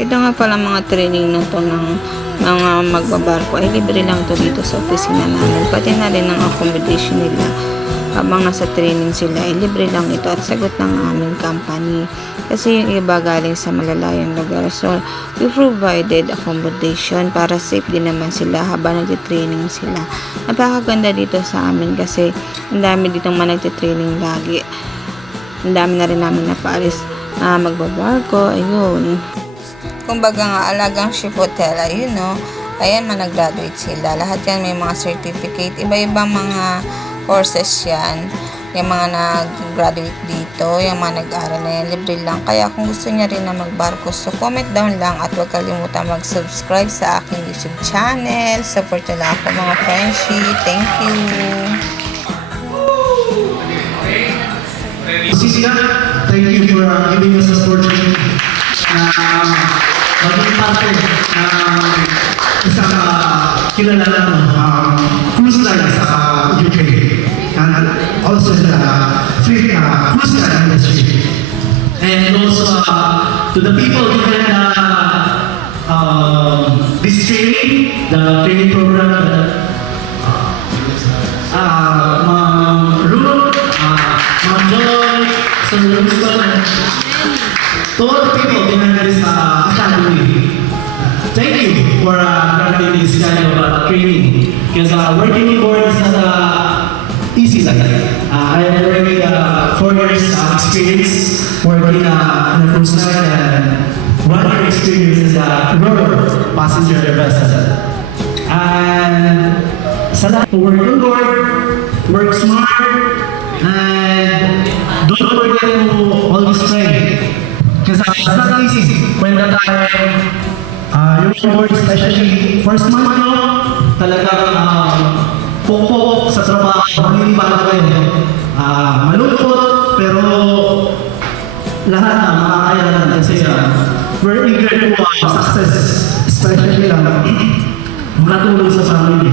Ito nga pala mga training na to ng mga magbabarko ay libre lang to dito sa opisina namin. Pati na rin ang accommodation nila. Habang nasa training sila ay libre lang ito at sagot ng aming company. Kasi yung iba galing sa malalayang lugar. So, we provided accommodation para safe din naman sila habang nagtitraining sila. Napakaganda dito sa amin kasi ang dami ditong mga nagtitraining lagi. Ang dami na rin namin napaalis na magbabarko. Ayun. Kumbaga nga, alagang ship hotel, ayun no. Ayan, mga nag-graduate sila. Lahat yan may mga certificate. Iba-ibang mga courses yan. Yung mga nag-graduate dito, yung mga nag-aral na yan, libre lang. Kaya kung gusto niya rin na magbarko, so comment down lang at huwag kalimutan mag-subscribe sa aking YouTube channel. Support nyo lang ako mga friendship. Thank you. Cecilia, thank you for uh, giving us this opportunity na maging parte ng isang uh, kilala na um, cruise line sa uh, UK and also the free uh, cruise line industry. And also uh, to the people behind the um, this training, the training program that uh, Ma'am Ruth, uh, Ma'am to Thank you for uh, granting this kind of uh, training. Because uh, working in board is not uh, easy like that. Uh, I have already uh, four years uh, experience working uh, in a cruise line and one year experience in the road passenger vessel. And sa lahat, work on board, work smart, and don't forget to always pray. Because uh, it's not easy when the time, uh, yung board, especially first month nyo, talagang uh, pokpok sa trabaho, maniniwala kayo. Uh, malungkot, pero lahat na makakaya natin kasi uh, we're eager to uh, success, especially lang makatulong sa family.